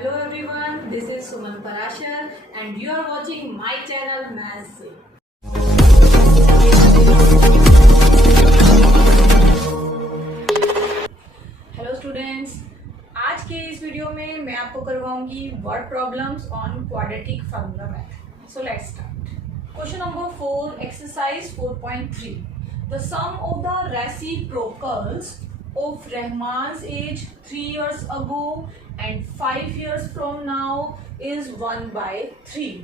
Hello everyone, this is Suman Parashar and you are watching my channel Maths Se। Hello students, आज के इस video में मैं आपको करवाऊंगी word problems on quadratic formula math. So let's start. Question number 4, exercise 4.3। The sum of the reciprocals of Rahman's age 3 years ago and 5 years from now is 1/3.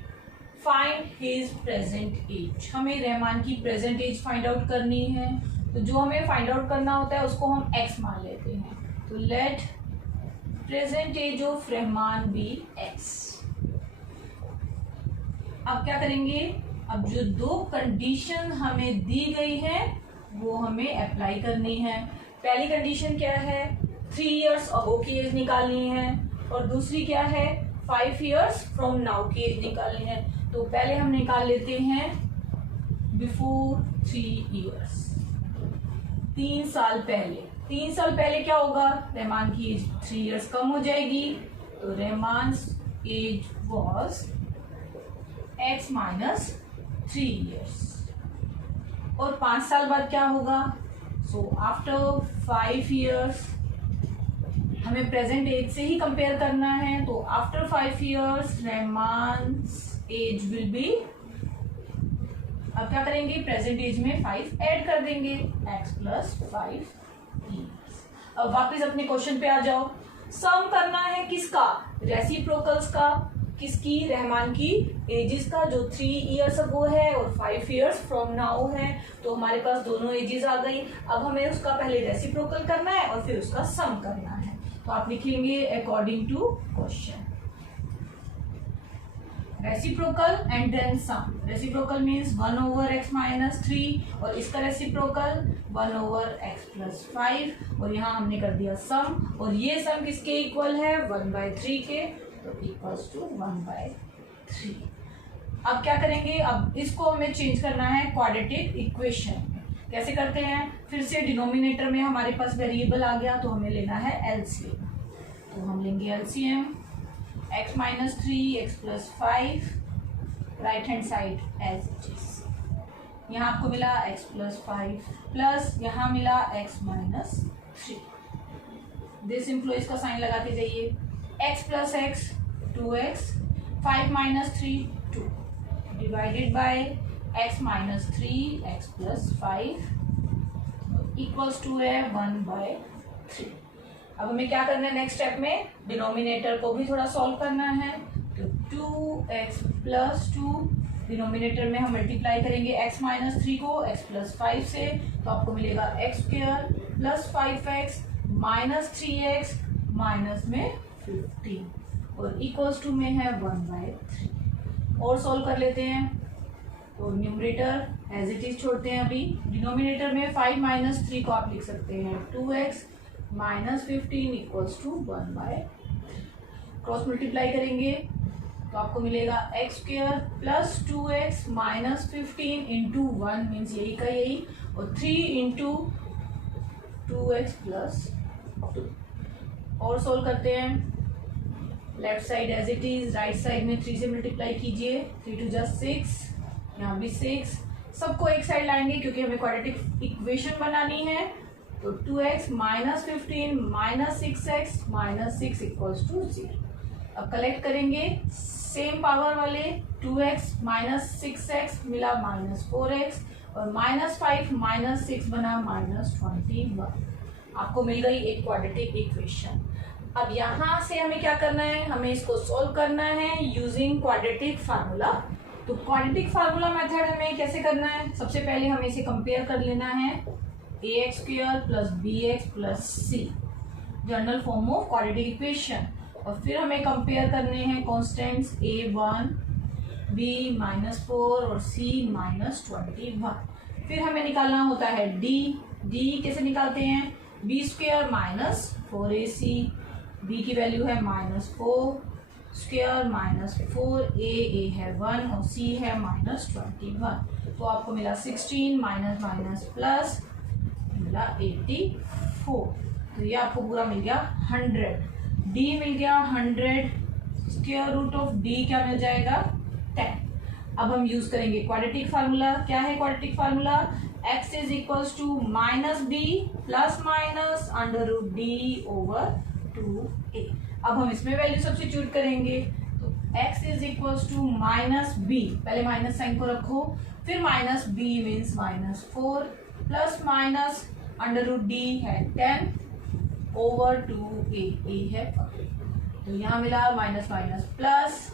Find his present age। हमें रहमान की present as find out करनी है, तो जो हमें find out करना होता है उसको हम x मान लेते हैं। तो let present age of Rahman be x। अब क्या करेंगे, अब जो दो कंडीशन हमें दी गई है वो हमें अप्लाई करनी है। पहली कंडीशन क्या है, 3 इयर्स अगो की एज निकालनी है और दूसरी क्या है, 5 इयर्स फ्रॉम नाउ की एज निकालनी है। तो पहले हम निकाल लेते हैं बिफोर 3 इयर्स, 3 साल पहले। 3 साल पहले क्या होगा, रहमान की एज 3 इयर्स कम हो जाएगी, तो Rahman age was x minus 3 years. और 5 साल बाद क्या होगा, सो आफ्टर 5 इयर्स हमें प्रेजेंट एज से ही कंपेयर करना है। तो after 5 years Rahman's age will be, अब क्या करेंगे, प्रेजेंट एज में 5 ऐड कर देंगे, x प्लस 5 इयर्स। अब वापस अपने क्वेश्चन पे आ जाओ। सम करना है किसका, रेसिप्रोकल्स का, किसकी, रहमान की एजेस का, जो 3 इयर्स अगो है और 5 इयर्स फ्रॉम नाउ है। तो हमारे पास दोनों एजेस आ गई। अब हमें उसका पहले रेसिप्रोकल करना है और फिर उसका सम करना है। तो आप लिखेंगे according to question, reciprocal and then sum. Reciprocal means 1/x minus 3 और इसका रेसिप्रोकल 1/x प्लस 5 और यहाँ हमने कर दिया सम। और ये सम किसके इक्वल है, 1/3 के, तो इक्वल्स टू 1/3। अब क्या करेंगे, अब इसको हमें चेंज करना है क्वाड्रेटिक इक्वेशन में। कैसे करते हैं, फिर से डिनोमिनेटर में हमारे पास वेरिएबल आ गया तो हमें लेना है एलसीएम। तो हम लेंगे LCM, x minus 3 x plus 5, right hand side as it is. यहाँ आपको मिला x प्लस 5 प्लस यहाँ मिला x माइनस 3। दिस इम्प्लॉइज का साइन लगाते जाइए, x plus x 2x, 5 minus 3 2, divided by x minus 3 x plus 5 equals to है 1/3। अब हमें क्या करना है, नेक्स्ट स्टेप में डिनोमिनेटर को भी थोड़ा सॉल्व करना है। तो 2x प्लस 2, डिनोमिनेटर में हम मल्टीप्लाई करेंगे x माइनस 3 को x प्लस 5 से, तो आपको मिलेगा x square plus 5x minus 3x minus में 15 और इक्वल्स टू में है 1/3। और सॉल्व कर लेते हैं। तो न्यूमरेटर एज इट इज छोड़ते हैं अभी। डिनोमिनेटर में 5 माइनस 3 को आप लिख सकते हैं 2x minus 15 equals to 1/3। Cross multiply करेंगे तो आपको मिलेगा x square plus 2x minus 15 into 1 means यही का यही, और 3 इंटू 2x प्लस 2। और सोल्व करते हैं, left side as it is, right side में 3 से मल्टीप्लाई कीजिए, 3 टू जस्ट 6, यहाँ भी 6। सबको एक साइड लाएंगे क्योंकि हमें क्वाड्रेटिक इक्वेशन बनानी है। तो 2x minus 15 minus 6x minus 6 equals to 0। अब कलेक्ट करेंगे सेम पावर वाले, 2x माइनस 6x मिला माइनस 4x और माइनस 5 माइनस 6 बना माइनस 21। आपको मिल गई एक क्वाड्रेटिक इक्वेशन। अब यहाँ से हमें क्या करना है, हमें इसको सोल्व करना है यूजिंग क्वाड्रेटिक फार्मूला। तो क्वाड्रेटिक फार्मूला मेथड हमें कैसे करना है, सबसे पहले हमें इसे कंपेयर कर लेना है ax square plus bx plus c, general form of quadratic equation. और फिर हमें कंपेयर करने हैं कॉन्स्टेंट्स a1 b माइनस 4 और c माइनस 21। फिर हमें निकालना होता है d कैसे निकालते हैं, b square minus 4ac, b की वैल्यू है माइनस 4 स्क्वायर माइनस 4a है 1 और c है माइनस 21। तो आपको मिला 16 माइनस माइनस प्लस मिला 84। तो ये आपको पूरा मिल गया 100, डी मिल गया 100 स्क्वायर रूट ऑफ डी क्या मिल जाएगा 10। अब हम यूज करेंगे क्वाड्रेटिक फार्मूला। क्या है quadratic formula? x is equals to minus b plus minus under root d over 2a। अब हम इसमें वैल्यू सब्स्टिट्यूट करेंगे तो x is equals to minus b, पहले माइनस साइन को रखो, फिर minus b means -4 plus minus under root d है 10 ओवर 2a, a है 5, तो यहाँ मिला minus minus plus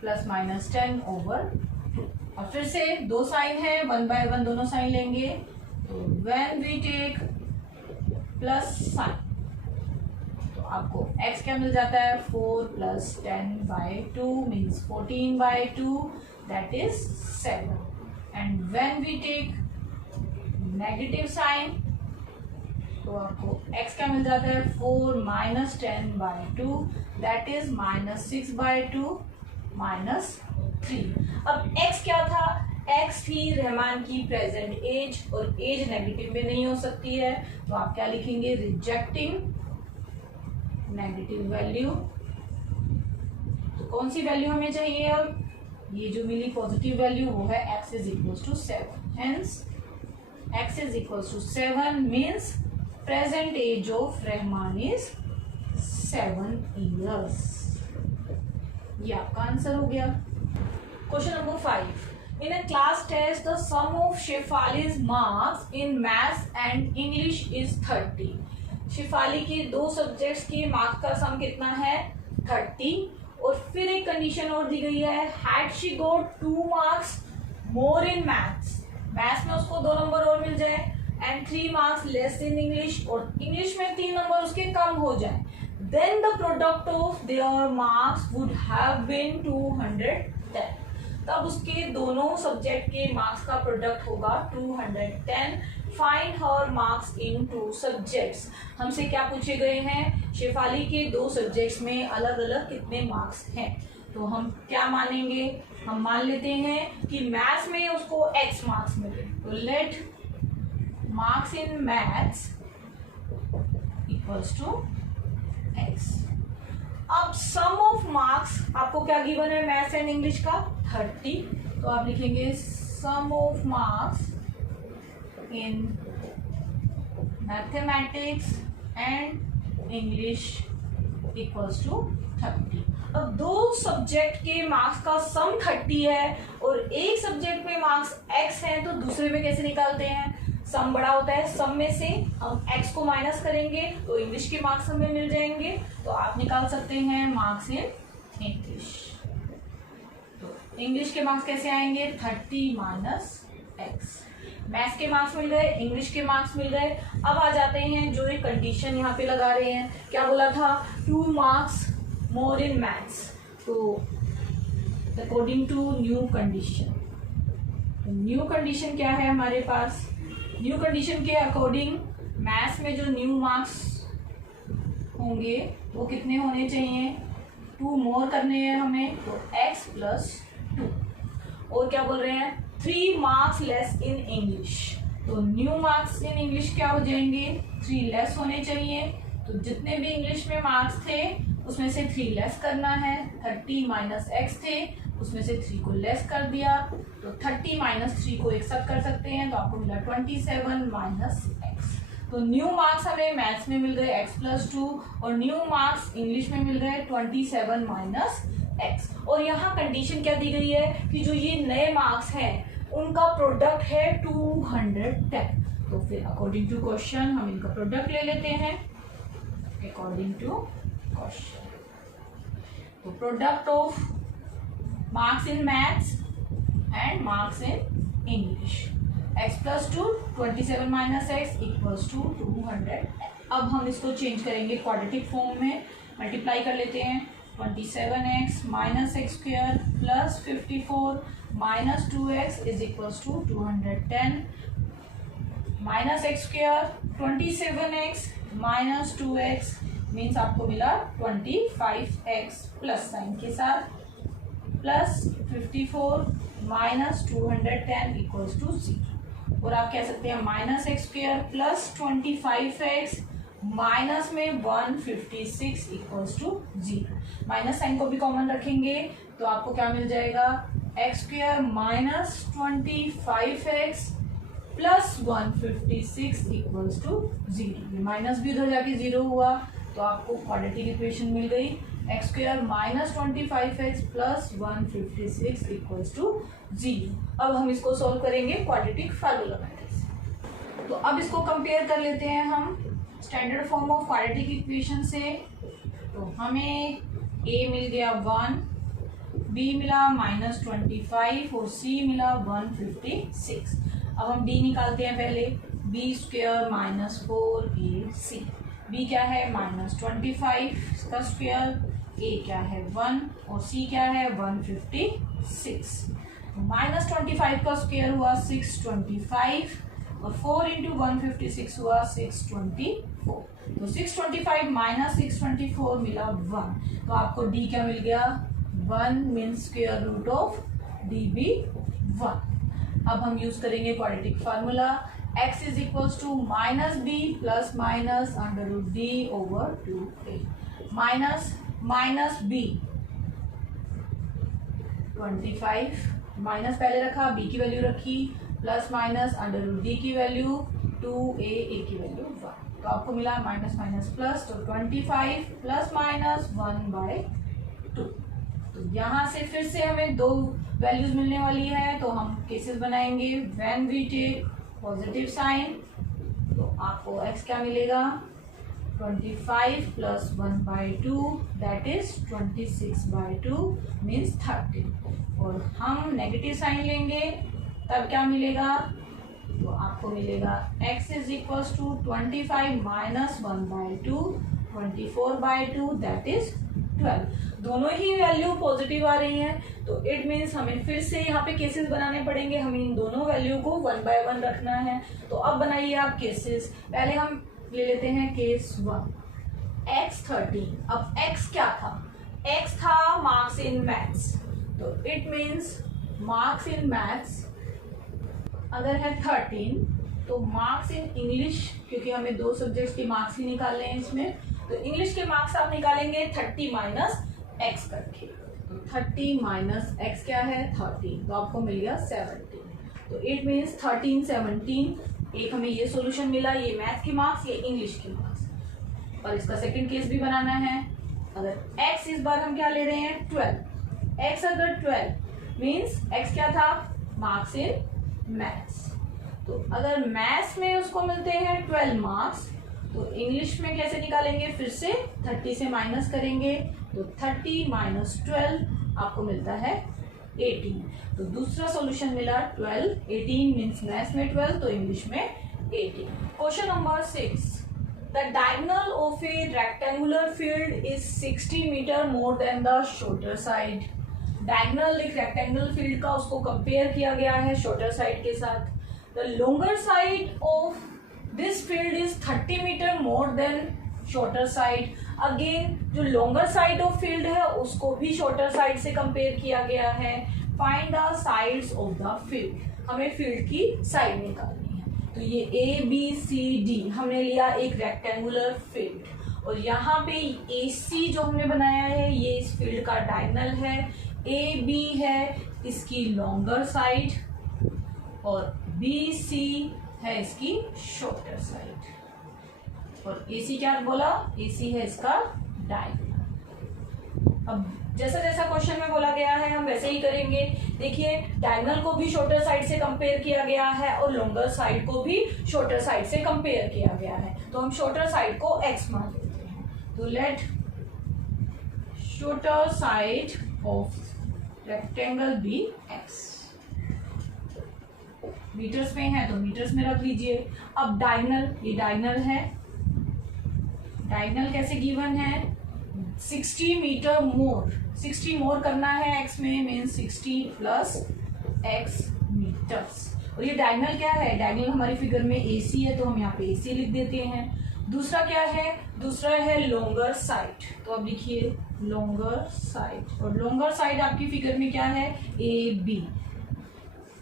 plus minus 10 over 2। अब फिर से दो साइन है, 1 बाय 1 दोनों साइन लेंगे, तो when we take plus sign तो आपको x क्या मिल जाता है 4 plus 10 by 2 means 14 by 2 that is 7। And when we take negative sign तो आपको x क्या मिल जाता है 4 minus 10 by 2 that is -6 by 2 -3। अब x क्या था? x थी रहमान की प्रेजेंट एज, और एज नेगेटिव में नहीं हो सकती है, तो आप क्या लिखेंगे? Rejecting negative value. तो कौन सी वैल्यू हमें चाहिए? अब ये जो मिली पॉजिटिव वैल्यू वो है x is equals to 7। Hence x is equals to 7 means present age of Rahman is 7 years। ये आपका आंसर हो गया। Question number 5, in a class test the sum of Shefali's marks in maths and English is 30। शेफाली के दो subjects के marks का सम कितना है? 30। और फिर एक कंडीशन और दी गई है, had she got 2 marks more in maths, maths में उसको 2 नंबर और मिल जाए, and 3 marks less in English, और इंग्लिश में 3 नंबर उसके कम हो जाए, then the product of their marks would have been 210। तब उसके दोनों सब्जेक्ट के मार्क्स का प्रोडक्ट होगा 210। Find her marks in 2 subjects. हमसे क्या पूछे गए हैं? शेफाली के 2 सब्जेक्ट्स में अलग अलग कितने मार्क्स हैं। तो हम क्या मानेंगे? हम मान लेते हैं कि मैथ्स में उसको x मार्क्स मिले, तो let marks in maths equals to x। अब सम ऑफ मार्क्स आपको क्या गिवन है मैथ्स एंड इंग्लिश का? 30। तो आप लिखेंगे sum of marks in mathematics and English equals to 30। अब 2 सब्जेक्ट के मार्क्स का सम 30 है और एक सब्जेक्ट में मार्क्स x है, तो दूसरे में कैसे निकालते हैं? सम बड़ा होता है, सम में से हम x को माइनस करेंगे तो इंग्लिश के मार्क्स हमें मिल जाएंगे। तो आप निकाल सकते हैं मार्क्स इन इंग्लिश। तो इंग्लिश के मार्क्स कैसे आएंगे? 30 माइनस x। मैथ्स के मार्क्स मिल गए, इंग्लिश के मार्क्स मिल गए। अब आ जाते हैं जो एक कंडीशन यहाँ पे लगा रहे हैं, क्या बोला था? 2 मार्क्स मोर इन मैथ्स। तो according to new condition, new condition क्या है हमारे पास? न्यू कंडीशन के अकॉर्डिंग मैथ्स में जो न्यू मार्क्स होंगे वो कितने होने चाहिए? 2 मोर करने हैं हमें, तो x प्लस 2। और क्या बोल रहे हैं? 3 मार्क्स लेस इन इंग्लिश। तो न्यू मार्क्स इन इंग्लिश क्या हो जाएंगे? 3 लेस होने चाहिए। तो जितने भी इंग्लिश में मार्क्स थे उसमें से 3 लेस करना है। 30 माइनस x थे, उसमें से 3 को लेस कर दिया, तो 30 माइनस 3 को एक साथ कर सकते हैं, तो आपको मिला 27 माइनस x। तो न्यू मार्क्स हमें मैथ्स में मिल गए x प्लस 2 और न्यू मार्क्स इंग्लिश में मिल गए 27 माइनस x। और यहाँ कंडीशन क्या दी गई है कि जो ये नए मार्क्स हैं उनका प्रोडक्ट है 210। तो फिर अकॉर्डिंग टू क्वेश्चन हम इनका प्रोडक्ट ले लेते हैं अकॉर्डिंग टू क्वेश्चन। तो product of marks in maths and marks in English, x plus 2 27 minus x equals to 200। अब हम इसको चेंज करेंगे क्वाड्रेटिक फॉर्म में, मल्टीप्लाई कर लेते हैं। 27x minus x square plus 54 minus 2x is equals to 210 minus x square 27x minus 2x means आपको मिला 25x प्लस साइन के साथ प्लस 54 माइनस 210 इक्वल्स टू 0। और आप कह सकते हैं minus x square plus 25x minus में 156 इक्वल्स टू 0। माइनस साइन को भी कॉमन रखेंगे तो आपको क्या मिल जाएगा, x square minus 25x plus 156 equals to 0। Minus भी उधर जाके 0 हुआ तो आपको क्वाड्रेटिक इक्वेशन मिल गई, x square minus 25x plus 156 equals to 0। अब हम इसको सॉल्व करेंगे क्वाड्रेटिक फार्मूला मेथड से। तो अब इसको कंपेयर कर लेते हैं हम standard form of quadratic equation से। तो हमें a मिल गया 1, b मिला -25 और c मिला 156। अब हम d निकालते हैं पहले, b square minus 4ac। b क्या है -25 का स्क्वायर, a क्या है 1 और c क्या है 156। -25 का स्क्वायर हुआ 625 और 4 इंटू 156 हुआ 624। तो 625 माइनस 624 मिला 1। तो आपको d क्या मिल गया, 1 mean square root of d भी 1। अब हम यूज करेंगे quadratic formula, x is equals to minus b plus minus under root d over 2a। Minus b 25, minus पहले रखा, b की वैल्यू रखी, plus minus under root d की value 2a, a की वैल्यू 1। तो आपको मिला माइनस माइनस प्लस, तो 25 प्लस माइनस 1/2। तो यहाँ से फिर से हमें दो वैल्यूज मिलने वाली है, तो हम केसेस बनाएंगे। When we take positive sign तो आपको x क्या मिलेगा, 25 प्लस 1/2 दैट इज 26/2 मीन्स 30। और हम नेगेटिव साइन लेंगे तब क्या मिलेगा, तो आपको मिलेगा x is equals to 25 minus 1/2 24/2 that is 12। दोनों ही वैल्यू पॉजिटिव आ रही हैं, तो इट मीन्स हमें फिर से यहाँ पे केसेस बनाने पड़ेंगे। हमें इन दोनों वैल्यू को 1 बाय 1 रखना है। तो अब बनाइए आप केसेस। पहले हम ले लेते हैं केस 1, x13। अब x क्या था, x था मार्क्स इन मैथ्स, तो it means marks in maths अगर है 13 तो मार्क्स इन इंग्लिश, क्योंकि हमें दो सब्जेक्ट्स के मार्क्स ही निकालने हैं इसमें, तो इंग्लिश के मार्क्स आप निकालेंगे 30 माइनस एक्स करके। तो 30 माइनस एक्स क्या है 13, तो आपको मिल गया 17। तो इट मीन्स 13 17। एक हमें ये सॉल्यूशन मिला, ये मैथ के मार्क्स, ये इंग्लिश के मार्क्स। और इसका सेकंड केस भी बनाना है। अगर एक्स इस बार हम क्या ले रहे हैं 12, एक्स अगर 12 मीन्स एक्स क्या था मार्क्स इन मैथ्स। तो अगर मैथ्स में उसको मिलते हैं 12 मार्क्स, तो इंग्लिश में कैसे निकालेंगे, फिर से 30 से माइनस करेंगे, तो 30 माइनस 12 आपको मिलता है 18। तो दूसरा सॉल्यूशन मिला 12, 18 मीन्स मैथ्स में 12 तो इंग्लिश में 18। Question number 6, the diagonal of a rectangular field is 60 metre more than the shorter side. Diagonal एक रेक्टेंगुलर फील्ड का उसको कंपेयर किया गया है शॉर्टर साइड के साथ। The longer side of this field is 30 metre more than shorter side. Again जो longer side of field है उसको भी शॉर्टर साइड से कंपेयर किया गया है। Find the sides of the field, हमें फील्ड की साइड निकालनी है। तो ये ए बी सी डी हमने लिया एक रेक्टेंगुलर फील्ड, और यहाँ पे ए सी जो हमने बनाया है ये इस फील्ड का डायगोनल है, ए बी है इसकी लॉन्गर साइड और बी सी है इसकी शॉर्टर साइड, और AC क्या बोला, AC है इसका डायगोनल। अब जैसा जैसा क्वेश्चन में बोला गया है हम वैसे ही करेंगे। देखिए डायगोनल को भी शॉर्टर साइड से कंपेयर किया गया है और लॉन्गर साइड को भी शॉर्टर साइड से कंपेयर किया गया है, तो हम शॉर्टर साइड को x मान लेते हैं। तो let shorter side of rectangle be x। Metres में है तो मीटर्स में रख लीजिए। अब डायगोनल, ये डायगोनल है, डायगोनल कैसे गिवन है 60 मीटर मोर, 60 मोर करना है x में मीन 60 प्लस x मीटर्स। और ये डायगोनल क्या है, डायगोनल हमारी फिगर में AC है तो हम यहाँ पे AC लिख देते हैं। दूसरा क्या है, दूसरा है लॉन्गर साइड, तो अब लिखिए लॉन्गर साइड, और लॉन्गर साइड आपकी फिगर में क्या है AB,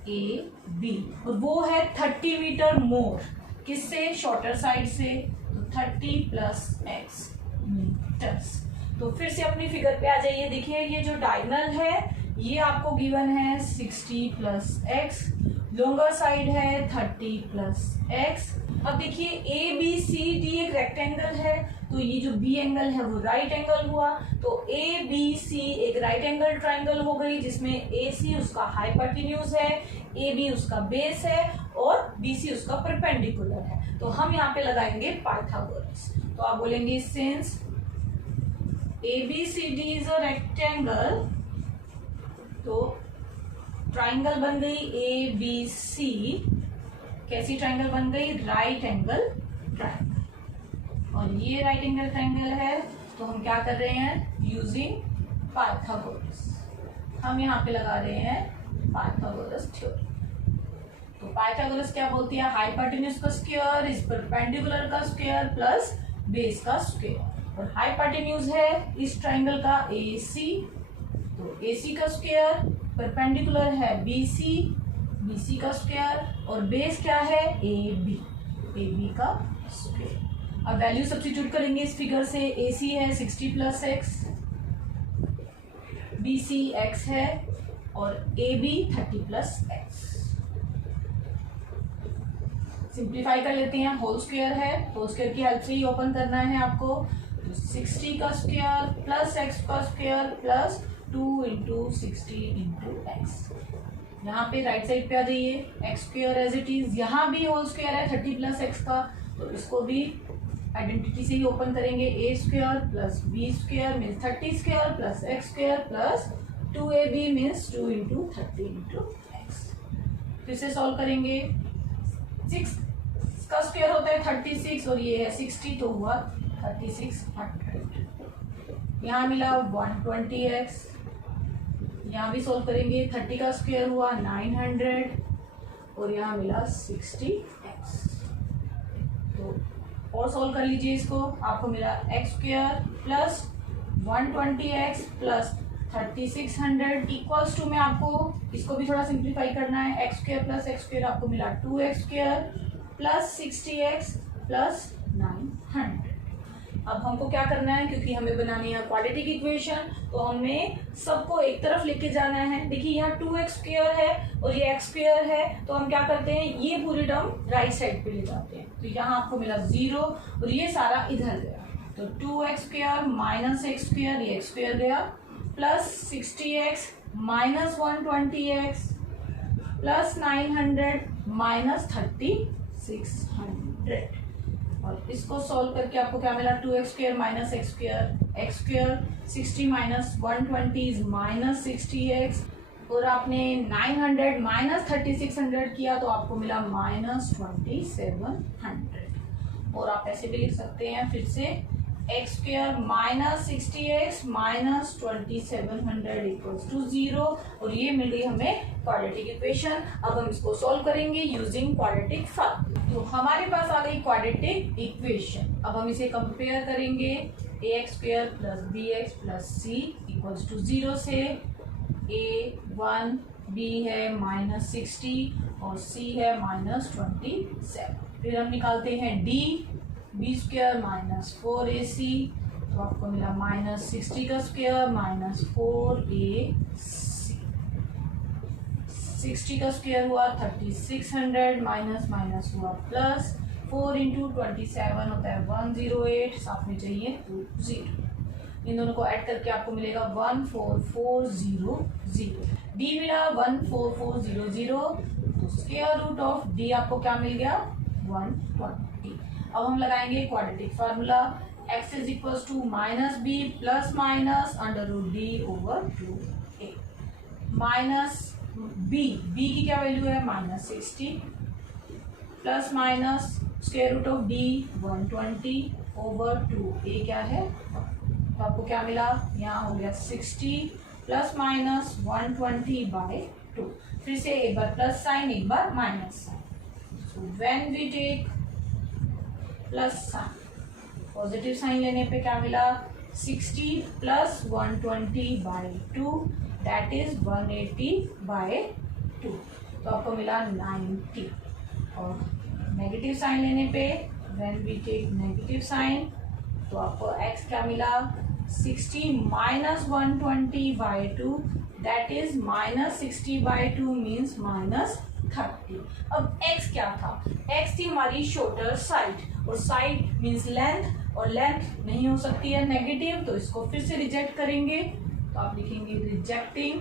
AB, और वो है 30 मीटर मोर, किससे शॉर्टर साइड से। तो 30 प्लस एक्स मीटर्स। तो फिर से अपनी फिगर पे आ जाइए। देखिए ये जो डायगोनल है ये आपको गिवन है 60 प्लस एक्स, लॉन्गर साइड है 30 प्लस एक्स। अब देखिए ए बी सी डी एक रेक्टेंगल है, तो ये जो बी एंगल है वो राइट एंगल हुआ, तो ए बी सी एक राइट एंगल ट्राइंगल हो गई जिसमें ए सी उसका हाइपोटेन्यूज है, ए बी उसका बेस है और बी सी उसका परपेंडिकुलर है। तो हम यहाँ पे लगाएंगे पाइथागोरस। तो आप बोलेंगे since ABCD is a rectangle, तो ट्राइंगल बन गई ABC। कैसी ट्राइंगल बन गई? Right angle triangle. और ये राइट एंगल ट्राइंगल है, तो हम क्या कर रहे हैं? Using Pythagoras. हम यहाँ पे लगा रहे हैं पाइथागोरस थ्योरम। तो पाइथागोरस क्या बोलती है? हाइपोटेन्यूज का स्क्वायर इज परपेंडिकुलर का स्क्वायर प्लस बेस का स्क्वायर। और हाइपोटेन्यूज है इस ट्राइंगल का AC, तो AC का स्क्वायर, परपेंडिकुलर है BC, BC का स्क्वायर और बेस क्या है? AB, AB का स्क्वायर। अब वैल्यू सब्स्टिट्यूट करेंगे इस फिगर से। AC है 60 प्लस एक्स, BC x है और AB 30 प्लस एक्स। सिंप्लीफाई कर लेते हैं। होल स्क्वायर है तो स्क्वायर की हेल्प से ही ओपन करना है आपको। तो 60 का स्क्वायर प्लस एक्स का square plus 2 into 60 into x. यहाँ पे राइट साइड पे आ जाइए। X square as it is, यहाँ भी होल स्क्वायर है 30 प्लस एक्स का, तो इसको भी आइडेंटिटी से ही ओपन करेंगे। A square plus B square means 30 square plus x square plus 2ab means 2 into 30 into x. फिर से सॉल्व करेंगे। 6 का स्क्वायर होता है 36 और ये है 60, तो हुआ 3600। यहाँ मिला 120x। यहाँ भी सोल्व करेंगे। 30 का स्क्वायर हुआ 900 और यहाँ मिला 60x। तो और सोल्व कर लीजिए इसको। आपको मिला x square plus 120x plus 3600 equals to में आपको इसको भी थोड़ा सिंप्लीफाई करना है। X square plus x square आपको मिला 2x square plus 60x plus 900। अब हमको क्या करना है, क्योंकि हमें बनानी है क्वाड्रेटिक इक्वेशन, तो हमें सबको एक तरफ लेके जाना है। देखिए यहाँ 2x स्क्वायर है और ये x स्क्वायर है, तो हम क्या करते हैं, ये पूरी टर्म राइट साइड पे ले जाते हैं। तो यहाँ आपको मिला 0 और ये सारा इधर गया, तो 2x square minus x square, ये x स्क्वायर गया plus 60x minus 120x plus 900 minus 3600। और इसको सॉल्व करके आपको क्या मिला? 2x square minus x square, x square 60 minus 120 minus 60x, और आपने 900 माइनस 3600 किया तो आपको मिला माइनस 2700। और आप ऐसे भी लिख सकते हैं फिर से, x square minus 60x minus 2700 equals to 0। और ये मिल गई हमें क्वाड्रेटिक इक्वेशन। अब हम इसको सॉल्व करेंगे यूजिंग क्वाड्रेटिक फॉर्मूला। तो हमारे पास आ गई क्वाड्रेटिक इक्वेशन। अब हम इसे कंपेयर करेंगे। ax square plus bx plus c equals to 0 से a1 b है माइनस 60 और c है माइनस 27। फिर हम निकालते हैं d, B square minus 4ac, तो आपको मिला माइनस 60 का स्क्वायर माइनस 4ac। 60 का स्क्वायर हुआ 3600 माइनस माइनस हुआ प्लस 4 इंटू 27 होता है 108, साथ में चाहिए 20। इन दोनों को ऐड करके आपको मिलेगा 14400। डी मिला 14400, तो स्क्वायर रूट ऑफ डी आपको क्या मिल गया? 120। अब हम लगाएंगे quadratic formula. x is equals to minus b plus minus under root d over 2a। Minus b, b की क्या वैल्यू है? Minus 60 plus minus square root of d 120 over 2a क्या है? तो आपको क्या मिला? यहाँ हो गया 60 प्लस माइनस 120 बाय 2। फिर से एक बार प्लस साइन एक बार minus sign. So when we take plus sign, positive sign लेने पे क्या मिला? 60 plus 120 by 2 that is 180 by 2, तो आपको मिला 90। और नेगेटिव साइन लेने पे when we take negative sign तो आपको x क्या मिला 60 minus 120/2 that is minus 60/2 means minus 30। अब x क्या था, x थी हमारी शॉर्टर साइड और साइड मीन्स लेंथ और लेंथ नहीं हो सकती है नेगेटिव, तो इसको फिर से रिजेक्ट करेंगे तो आप लिखेंगे rejecting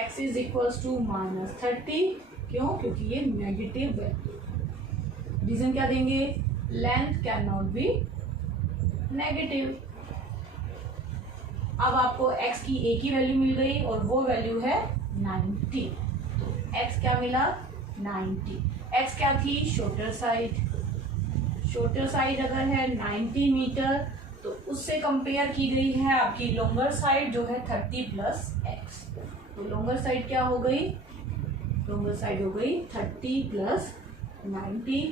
x is equals to minus 30। क्यों? क्योंकि ये नेगेटिव है। रीजन क्या देंगे, length can not be negative. अब आपको x की एक ही वैल्यू मिल गई और वो वैल्यू है 90, तो x क्या मिला 90। x क्या थी, शॉर्टर साइड। शॉर्टर साइड अगर है 90 मीटर तो उससे कंपेयर की गई है आपकी लॉन्गर साइड जो है 30 प्लस x। तो लॉन्गर साइड क्या हो गई, लॉन्गर साइड हो गई 30 प्लस 90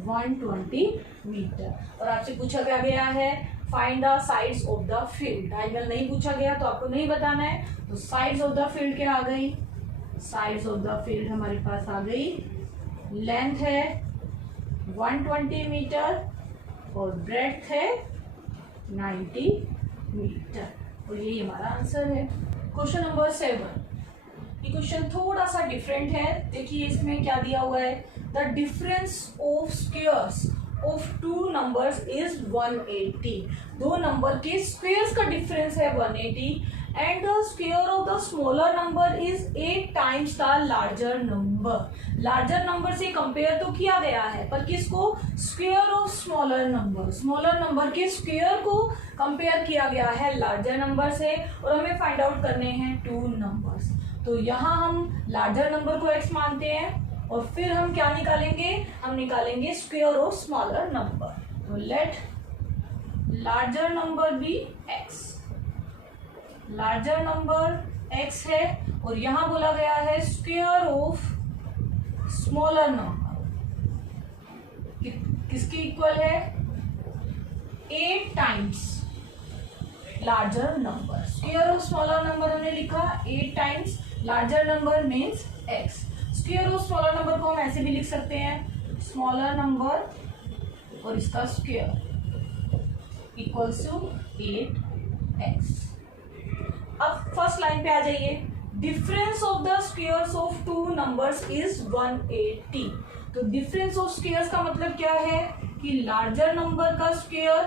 120 मीटर। और आपसे पूछा क्या गया है find the sides of the field. Diagonal नहीं पूछा गया तो आपको नहीं बताना है, तो साइड्स ऑफ द फील्ड क्या आ गई, साइड्स ऑफ द फील्ड हमारे पास आ गई, लेंथ है 120 मीटर और ब्रेड्थ है 90 मीटर और यही हमारा आंसर है। क्वेश्चन नंबर 7, ये क्वेश्चन थोड़ा सा डिफरेंट है। देखिए इसमें क्या दिया हुआ है, the difference of squares of two numbers is 180। दो नंबर के स्क्वायर्स का डिफरेंस है 180 and the square of the smaller number is 8 times the larger number. Larger number से कंपेयर तो किया गया है पर किसको, square of smaller number, smaller number के स्क्वायर को कंपेयर किया गया है लार्जर नंबर से और हमें फाइंड आउट करने हैं टू नंबर्स। तो यहाँ हम लार्जर नंबर को x मानते हैं और फिर हम क्या निकालेंगे, हम निकालेंगे स्क्वायर ऑफ स्मॉलर नंबर। तो let larger number be x, larger number x है और यहाँ बोला गया है स्क्वायर ऑफ स्मॉलर नंबर किसकी इक्वल है 8 times larger number. Square of smaller number हमने लिखा 8 times larger number means x। Square of smaller number को हम ऐसे भी लिख सकते हैं स्मॉलर नंबर और इसका स्क्वायर इक्वल्स टू 8x। अब फर्स्ट लाइन पे आ जाइए, difference of the squares of two numbers is 180। तो डिफरेंस ऑफ स्क्वायर्स का मतलब क्या है कि लार्जर नंबर का स्क्वायर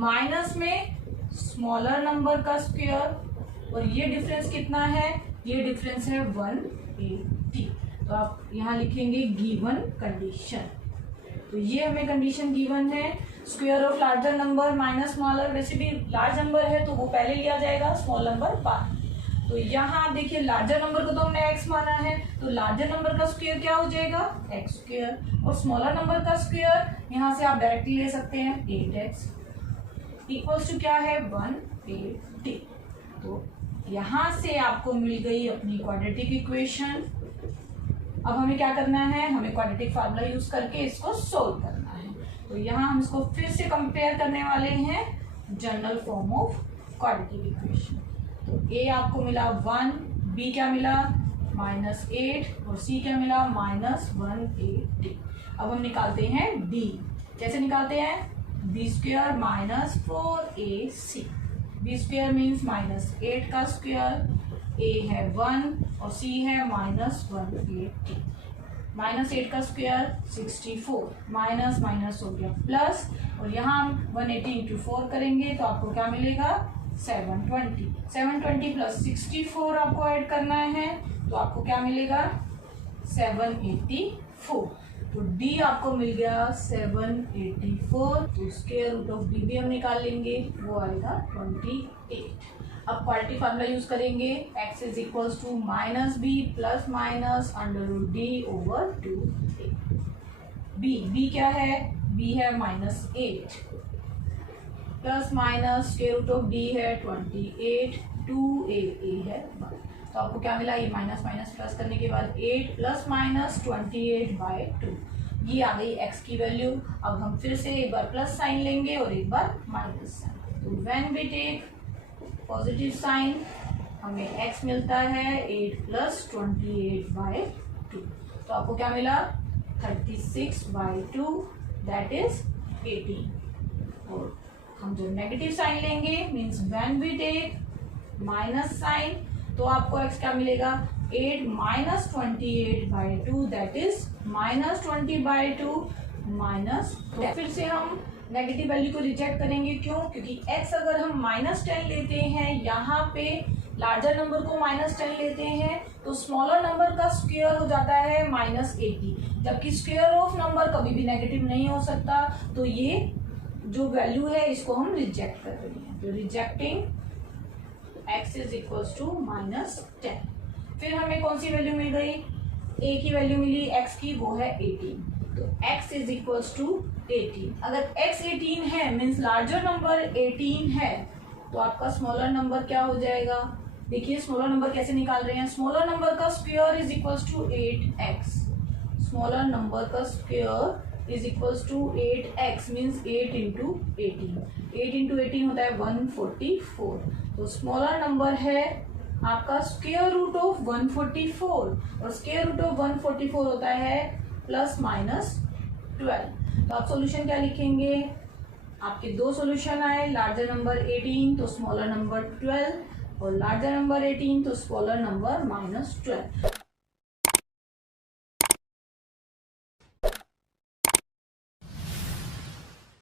माइनस में स्मॉलर नंबर का स्क्वायर और ये डिफरेंस कितना है, ये डिफरेंस है 180। तो आप यहाँ लिखेंगे गिवन कंडीशन। तो ये हमें कंडीशन गिवन है, square of larger number minus smaller, वैसे भी लार्ज नंबर है तो वो पहले लिया जाएगा, स्मॉल नंबर बाद। तो यहाँ आप देखिए लार्जर नंबर को तो हमने x माना है तो लार्जर नंबर का स्क्वायर क्या हो जाएगा x स्क्वायर और स्मॉलर नंबर का स्क्वायर यहाँ से आप डायरेक्टली ले सकते हैं 8x इक्वल्स टू क्या है 180। तो यहाँ से आपको मिल गई अपनी क्वाड्रेटिक इक्वेशन। अब हमें क्या करना है, हमें क्वाड्रेटिक फार्मूला यूज करके इसको सोल्व करना है। तो यहाँ हम इसको फिर से कंपेयर करने वाले हैं general form of quadratic equation. तो a आपको मिला 1, b क्या मिला -8 और c क्या मिला -180। अब हम निकालते हैं d। कैसे निकालते हैं, b square minus 4ac। b square means -8 का स्क्वायर, a है 1 और c है -180। -8 का स्क्वायर 64, माइनस माइनस हो गया प्लस और यहाँ हम 180 इंटू 4 करेंगे तो आपको क्या मिलेगा 720। 720 प्लस 64 आपको ऐड करना है तो आपको क्या मिलेगा 784। तो d आपको मिल गया 784। तो स्क्वायर रूट ऑफ d भी हम निकाल लेंगे, वो आएगा 28। अब क्वाड्रेटिक फार्मूला यूज करेंगे, x is equals to -b plus minus √d over 2a। b क्या है, b है -8 plus minus square root of d है 28, 2a है 1। तो आपको क्या मिला, ये माइनस माइनस प्लस करने के बाद 8 प्लस माइनस 28/2, ये आ गई x की वैल्यू। अब हम फिर से एक बार प्लस साइन लेंगे और एक बार माइनस साइन। तो when we take positive sign हमें x मिलता है 8 प्लस 28/2। तो आपको क्या मिला 36/2 दैट इज 18। और हम जो नेगेटिव साइन लेंगे means when we take minus sign, तो आपको x क्या मिलेगा 8 माइनस 28/2 दैट इज -20/2 माइनस। तो फिर से हम नेगेटिव वैल्यू को रिजेक्ट करेंगे, क्यों? क्योंकि x अगर हम -10 लेते हैं, यहाँ पे लार्जर नंबर को -10 लेते हैं तो स्मॉलर नंबर का स्क्वायर हो जाता है -80, जबकि स्क्वायर ऑफ नंबर कभी भी नेगेटिव नहीं हो सकता। तो ये जो वैल्यू है इसको हम रिजेक्ट कर रहे हैं, तो rejecting x is equals to -10। फिर हमें कौन सी वैल्यू मिल गई? एक ही वैल्यू मिली x की, वो है 18। तो x इज इक्वल्स टू 18। अगर x 18 है मीन्स लार्जर नंबर 18 है, तो आपका स्मॉलर नंबर क्या हो जाएगा? देखिए स्मॉलर नंबर कैसे निकाल रहे हैं। स्मॉलर नंबर का square is equals to 8x। Smaller number का square is equals to 8x means 8 into 18। 8 into 18 होता है 144। तो स्मॉलर नंबर है आपका स्क्वायर रूट ऑफ 144, और स्क्वायर रूट ऑफ 144 होता है ±12। तो आप सॉल्यूशन क्या लिखेंगे? आपके दो सॉल्यूशन आए, लार्जर नंबर 18 तो स्मॉलर नंबर 12, और लार्जर नंबर 18 तो स्मॉलर नंबर -12।